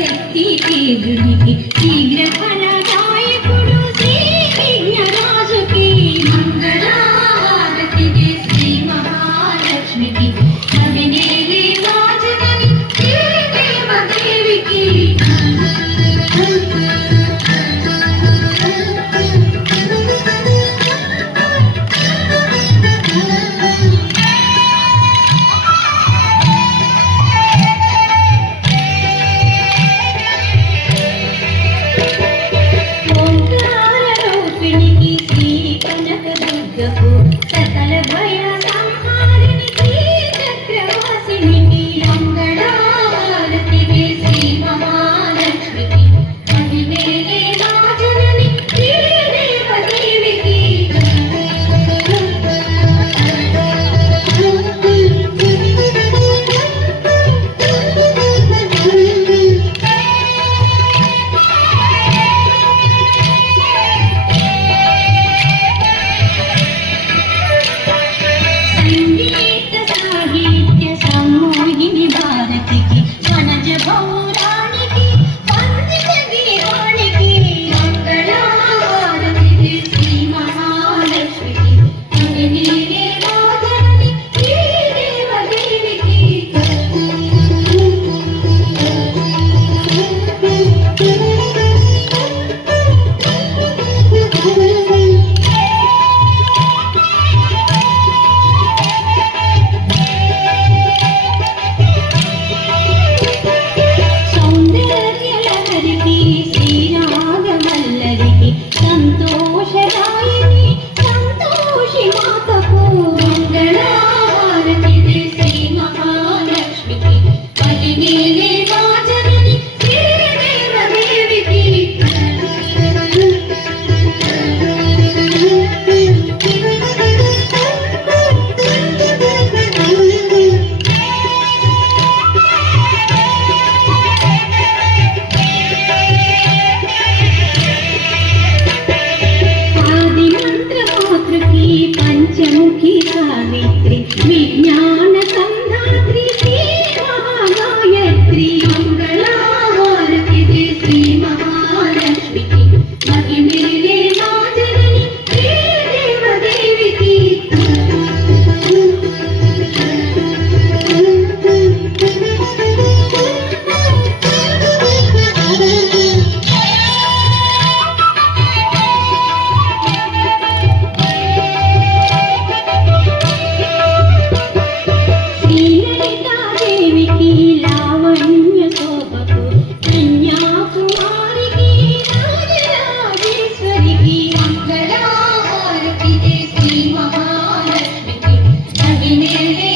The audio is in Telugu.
శక్తి తేజునికి శీఘ్ర ఫలదాయకుడు శ్రీ విఘ్నరాజుకి మంగళహారతికి శ్రీ మహాలక్ష్మికి కవినేలే రాజనని శ్రీదేవదేవికి సకల భయ సంహారిణికి చక్రవాసినికి మంగళహారతికి శ్రీ మహాలక్ష్మికి కవినేలే రాజనని శ్రీదేవదేవికి సంగీత సాహిత్య సమ్మోహిని భారతికి వనజ పౌరాణికి పండిత గీతానికి మంగళహారతికి శ్రీ మహాలక్ష్మికి కవినేలే రాజనని శ్రీదేవదేవికి సౌందర్యలహరికి శ్రీరాగవల్లరికి సంతోషదాయిని సంతోషి మాతకు మంగళహారతికి శ్రీ మహాలక్ష్మికి కవినేలే రాజనని శ్రీదేవదేవికి ఆది మంత్రమాతృకి పంచముఖి సావిత్రి విజ్ఞాన సంధాత్రి శ్రీ మహాగాయత్రి మంగళహారతికి శ్రీ మహాలక్ష్మికి కవినేలే రాజనని శ్రీదేవదేవికి శ్రీలలితాదేవికి లావణ్య శోభకు కన్యాకుమారికి రాజరాజేశ్వరికి మంగళహారతికి శ్రీ మహాలక్ష్మికి కవినేలే